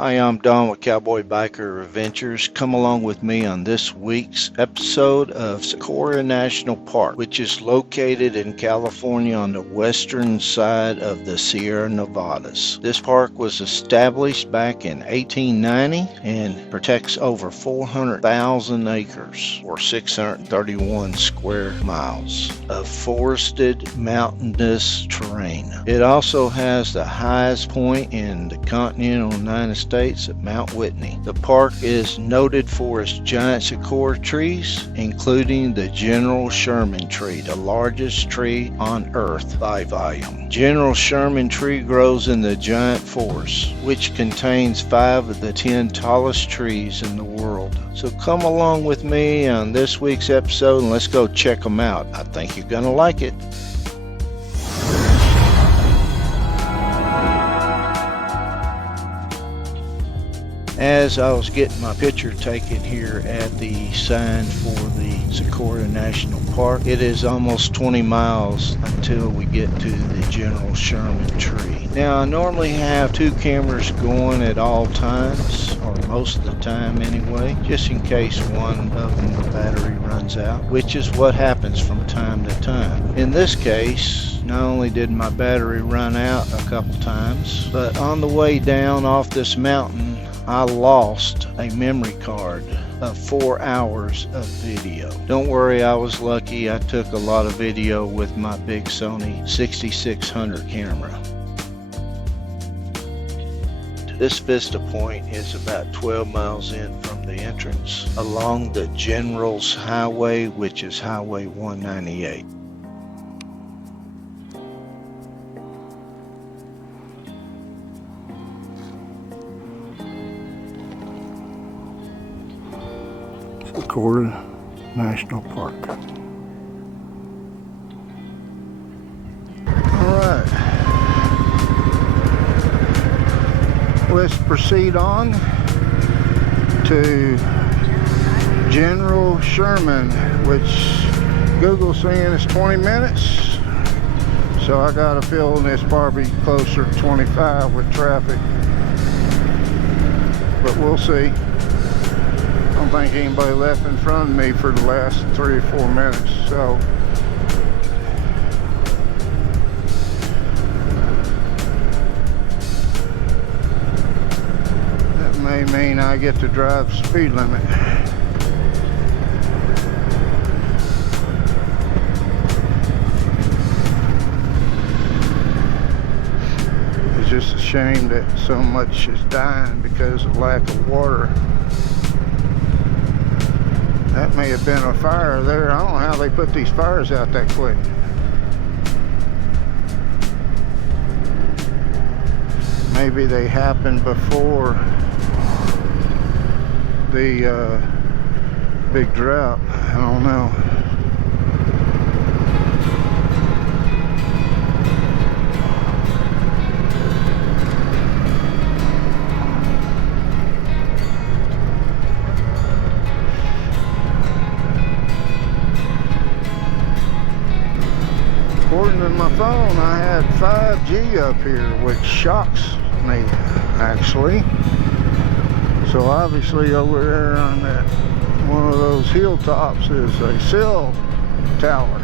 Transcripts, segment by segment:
Hi, I'm Don with Cowboy Biker Adventures. Come along with me on this week's episode of Sequoia National Park, which is located in California on the western side of the Sierra Nevadas. This park was established back in 1890 and protects over 400,000 acres or 631 square miles of forested mountainous terrain. It also has the highest point in the continental United States at Mount Whitney. The park is noted for its giant sequoia trees, including the General Sherman tree, the largest tree on Earth by volume. General Sherman tree grows in the giant forest, which contains 5 of the 10 tallest trees in the world. So come along with me on this week's episode and let's go check them out. I think you're gonna like it. As I was getting my picture taken here at the sign for the Sequoia National Park, it is almost 20 miles until we get to the General Sherman tree. Now I normally have 2 cameras going at all times, or most of the time anyway, just in case one of them the battery runs out, which is what happens from time to time. In this case, not only did my battery run out a couple times, but on the way down off this mountain I lost a memory card of 4 hours of video. Don't worry, I was lucky. I took a lot of video with my big Sony 6600 camera. This Vista Point is about 12 miles in from the entrance along the General's Highway, which is Highway 198. Sequoia National Park. Alright, let's proceed on to General Sherman, which Google's saying is 20 minutes, so I got a feeling it's probably closer to 25 with traffic, but we'll see. I don't think anybody left in front of me for the last 3 or 4 minutes, so that may mean I get to drive the speed limit. It's just a shame that so much is dying because of lack of water. That may have been a fire there. I don't know how they put these fires out that quick. Maybe they happened before the big drought. I don't know. According to my phone, I had 5G up here, which shocks me, actually. So obviously over there on that one of those hilltops is a cell tower.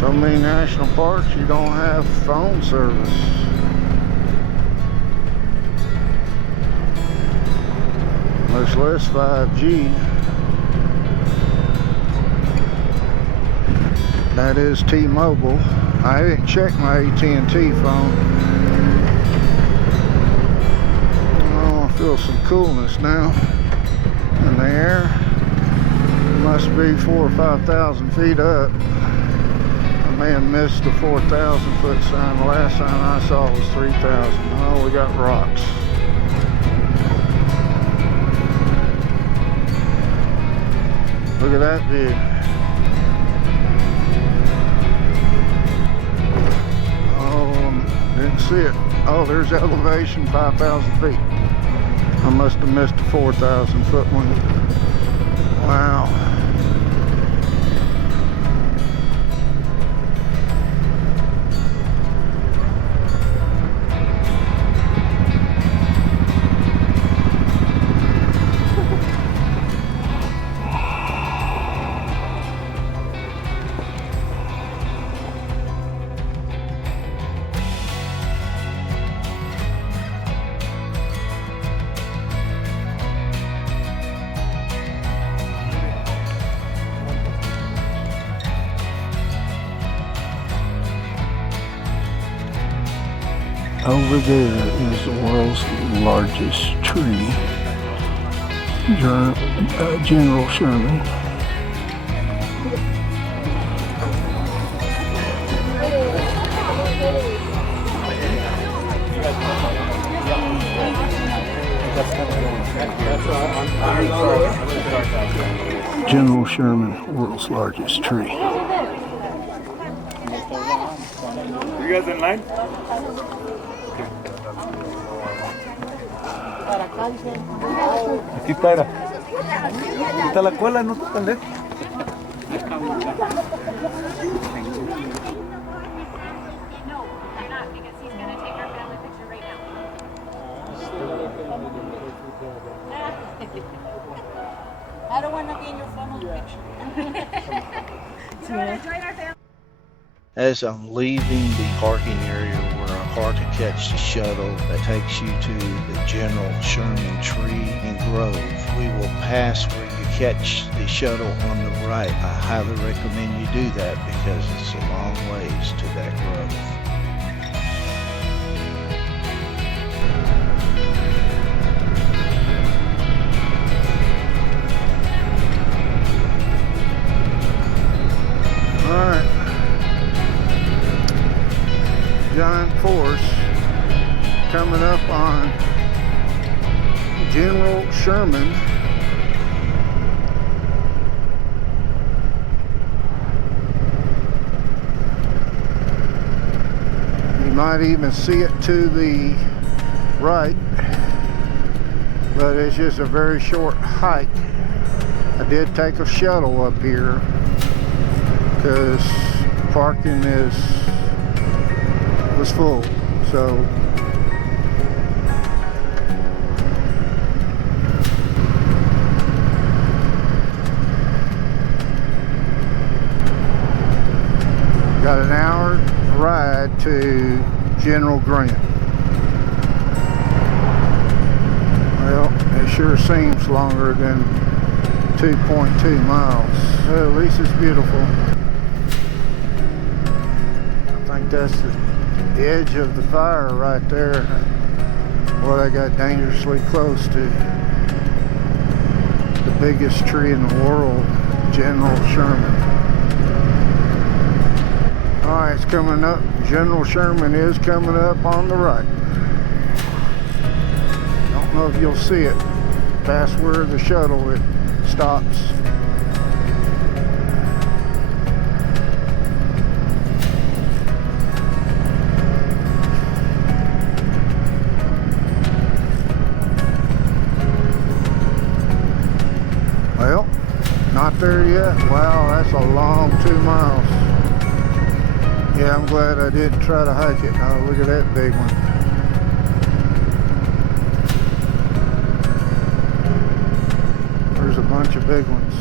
So many national parks, you don't have phone service. Much less 5G. That is T-Mobile. I didn't check my AT&T phone. Oh, I feel some coolness now in the air. It must be 4,000 or 5,000 feet up. I may have missed the 4,000 foot sign. The last sign I saw was 3,000. Oh, we got rocks. Look at that view. Oh, didn't see it. Oh, there's elevation, 5,000 feet. I must have missed a 4,000 foot one. Wow. Over there is the world's largest tree, General Sherman. General Sherman, world's largest tree. You guys in line? Aquí está, aquí está la cola, no está tan lejos. I don't want to be in your formal picture. As I'm leaving the parking area where I park to catch the shuttle that takes you to the General Sherman tree in Grove, we will pass where you catch the shuttle on the right. I highly recommend you do that because it's a long ways to that grove. Alright, giant force coming up on General Sherman. You might even see it to the right, but it's just a very short hike. I did take a shuttle up here because parking was full, so got an hour ride to General Grant. Well, it sure seems longer than 2.2 miles. Well, at least it's beautiful. I think that's the edge of the fire right there. Boy, they got dangerously close to the biggest tree in the world, General Sherman. Alright, it's coming up. General Sherman is coming up on the right. Don't know if you'll see it past where the shuttle stops. Well, not there yet. Wow, that's a long 2 miles. Yeah, I'm glad I didn't try to hike it. Oh, look at that big one. There's a bunch of big ones.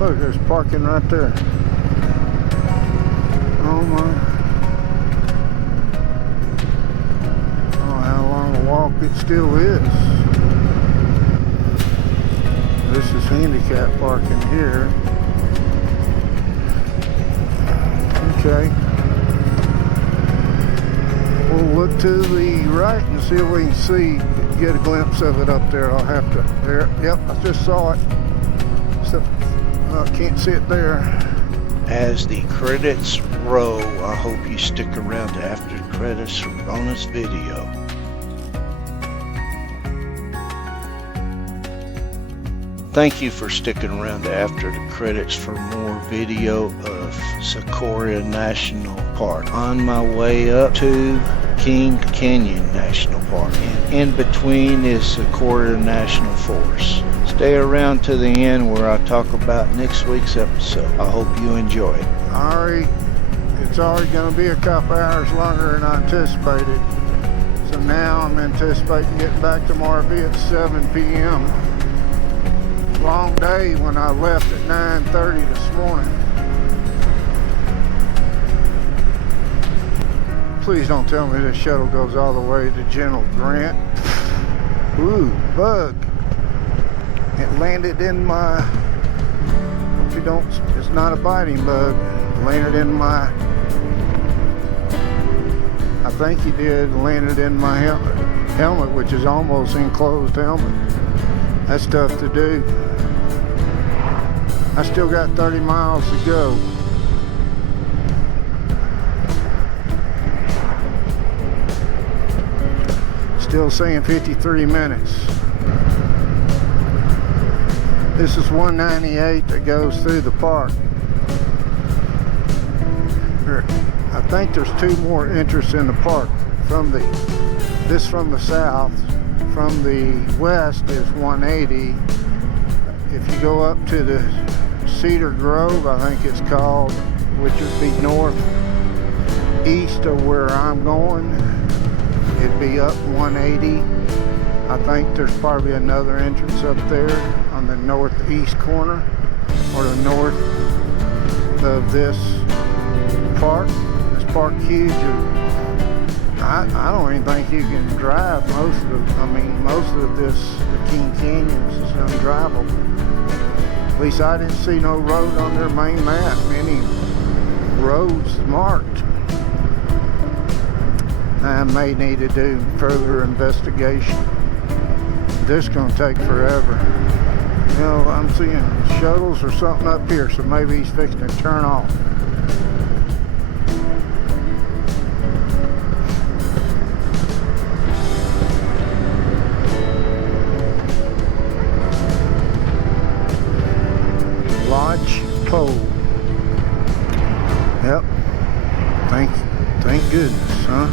Look, there's parking right there. Oh my. Oh, how long a walk it still is. This is handicap parking here. Okay. We'll look to the right and see if we can get a glimpse of it up there. I'll have to, there, yep, I just saw it. So, I can't see it there. As the credits roll, I hope you stick around to after the credits for bonus video. Thank you for sticking around to after the credits for more video of Sequoia National Park. On my way up to King Canyon National Park, and in between is Sequoia National Forest. Stay around to the end where I talk about next week's episode. I hope you enjoy it. Alright, it's already going to be a couple hours longer than I anticipated. So now I'm anticipating getting back to my RV at 7 p.m. Long day when I left at 9:30 this morning. Please don't tell me this shuttle goes all the way to General Grant. Ooh, bug. It landed in my, hope you don't, it's not a biting bug. It landed in my I think he did, landed in my helmet, which is almost enclosed helmet. That's tough to do. I still got 30 miles to go. Still saying 53 minutes. This is 198 that goes through the park. I think there's 2 more entrances in the park. This from the south. From the west is 180. If you go up to the Cedar Grove, I think it's called, which would be northeast of where I'm going, it'd be up 180. I think there's probably another entrance up there on the northeast corner, or the north of this park. This park huge, and I don't even think you can drive most of this, the King Canyons is undrivable. At least I didn't see no road on their main map, any roads marked. I may need to do further investigation. This is going to take forever. You know, I'm seeing shuttles or something up here, so maybe he's fixing to turn off. Lodge pole. Yep. Thank goodness, huh?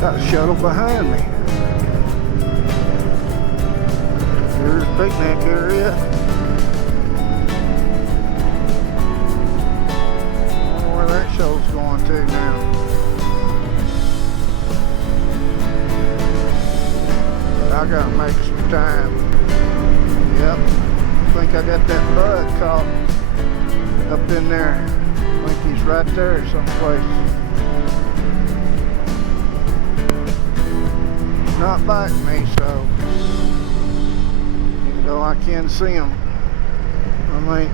Got a shuttle behind me. Here's picnic area. I wonder where that shuttle's going to now. I gotta make some time. Yep. I think I got that bud caught up in there. I think he's right there someplace. Not biting me, so even though I can see him, I mean,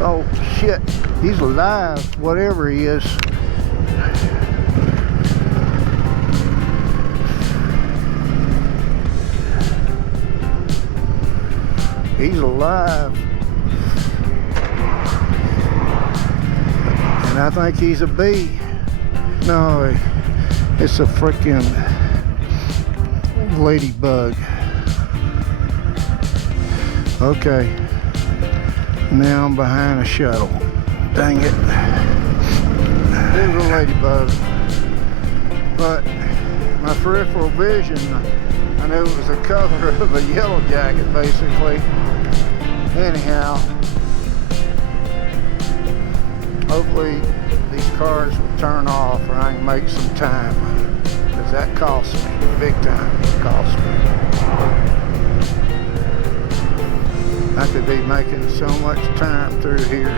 oh shit, he's alive, whatever he is. He's alive, and I think he's a bee. No, it's a freaking ladybug. Okay, now I'm behind a shuttle. Dang it. There's a ladybug. But my peripheral vision, I knew it was the cover of a yellow jacket basically. Anyhow, hopefully these cars will turn off or I can make some time. Because that cost me, big time cost me. I could be making so much time through here.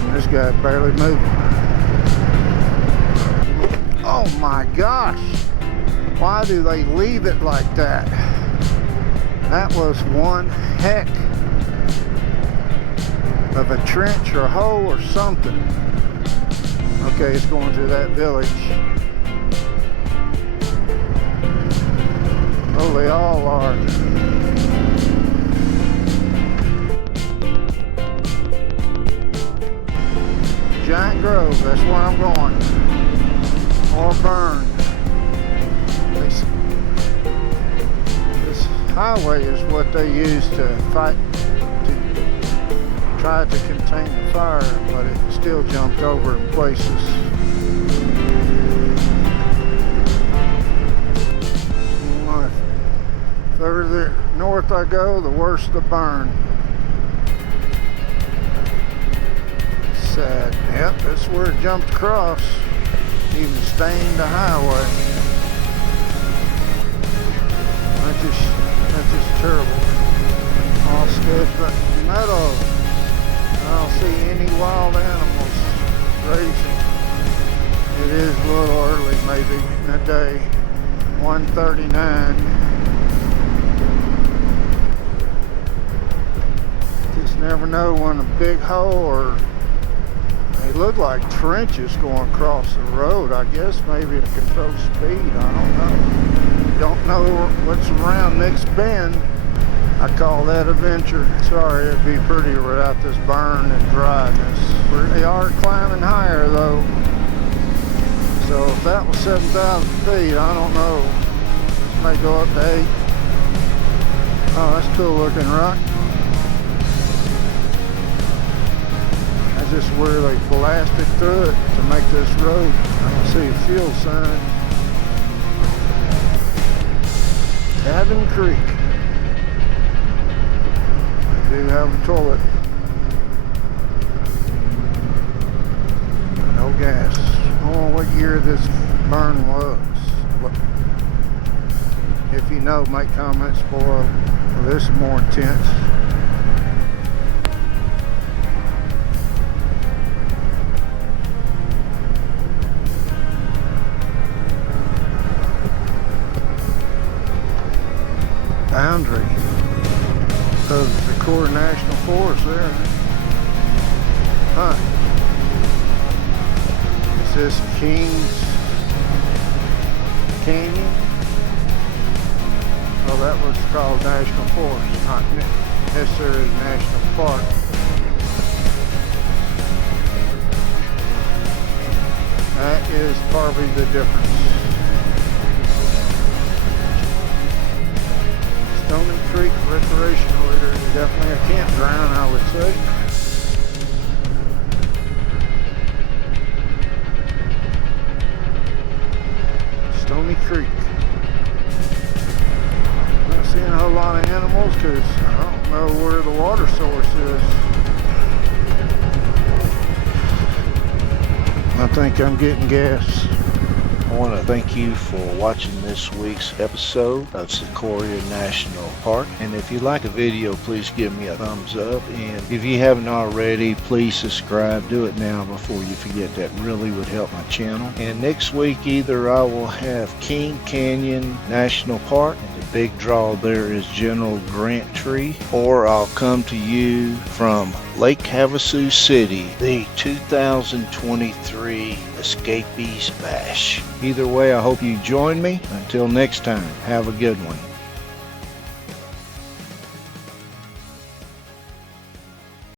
And this guy's barely moving. Oh my gosh! Why do they leave it like that? That was one heck of a trench or hole or something. Okay, it's going through that village. Oh, they all are. Giant Grove, that's where I'm going. Or burn. This highway is what they use to fight, to try to contain the fire, but it still jumped over in places. Further north I go, the worse the burn. Sad. Yep, that's where it jumped across. Even stained the highway. That's just terrible. All sketched up metal. a day, 139. Just never know when a big hole, or they look like trenches going across the road. I guess maybe it controls speed, I don't know. Don't know what's around next bend. I call that a venture. Sorry, it'd be pretty without this burn and dryness. They are climbing higher though. So if that was 7,000 feet, I don't know. This may go up to 8. Oh, that's cool looking rock. That's just where they blasted through it to make this road. I don't see a fuel sign. Cabin Creek. They do have a toilet. No gas. I don't know what year this burn was. If you know, make comments below. Well, this is more intense. Boundary of the Sequoia National Forest there. Huh. Is this Kings Canyon? Well, that was called National Forest, not necessarily National Park. That is probably the difference. Stony Creek recreational area is definitely a campground, I would say. Stony Creek. Not seeing a whole lot of animals because I don't know where the water source is. I think I'm getting gas. I want to thank you for watching this week's episode of Sequoia National Park. And if you like the video, please give me a thumbs up. And if you haven't already, please subscribe. Do it now before you forget. That really would help my channel. And next week, either I will have King Canyon National Park, and the big draw there is General Grant Tree, or I'll come to you from Lake Havasu City, the 2023 Escapees Bash. Either way, I hope you join me. Until next time, have a good one.